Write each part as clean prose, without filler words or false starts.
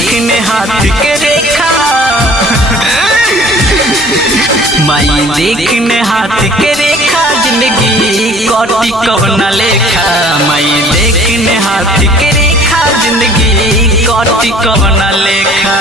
देखने हाथ के रेखा, माई देखने हाथ के रेखा, जिंदगी कटी कवना लेखा। माई देखने हाथ के रेखा, जिंदगी कटी कवना लेखा।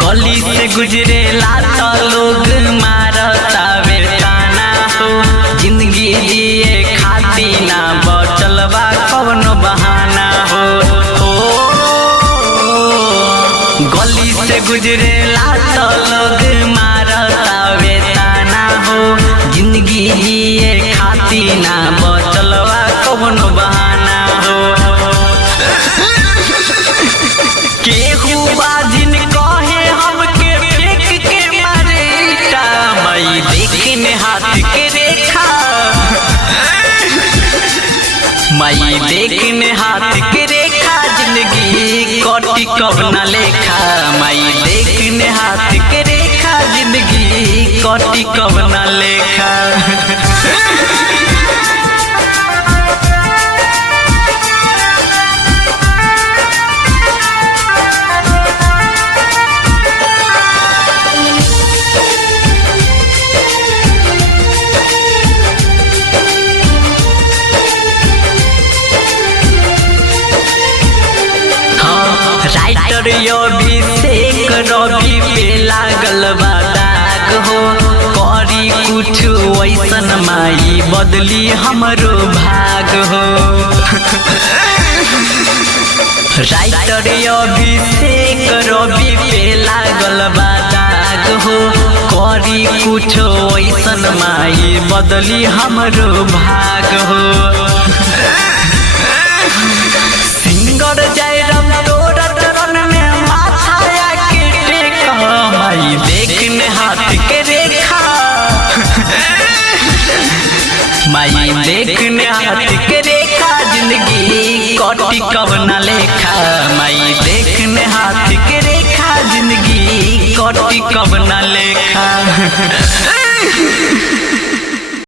गली से गुजरेला तो लोग मारता बेताना हो, जिंदगी जिए खाती ना बचलवा कवनो बहाना हो। गली से गुजरेला तो लोग मारता बेताना हो, जिंदगी जिए खाती ना बचलवा कवनो बहाना हो। केहू बाजिन कहे हमके फेंक के मारे ईटा, माई देखने हाथ के रेखा, माई देखने हाथ के रेखा, जिंदगी कटी कवना लेखा। माई देखने हाथ के रेखा, जिंदगी कटी कवना लेखा। राइटर अभिषेक रवि पे लागल बा दाग हो, करी कुछ वैसन माई बदली हमरो भाग हो। राइटर अभिषेक रवि पे लागल बा दाग हो, करी कुछ वैसन माई बदली हमरो भाग हो। सिंगर जयराम तोरा चरण में माथा के टेका, माई देखने हाथ के रेखा, माई देखने हाथ के रेखा, जिंदगी कटी कवना लेखा। माई देखने हाथ के रेखा, जिंदगी कटी कवना लेखा।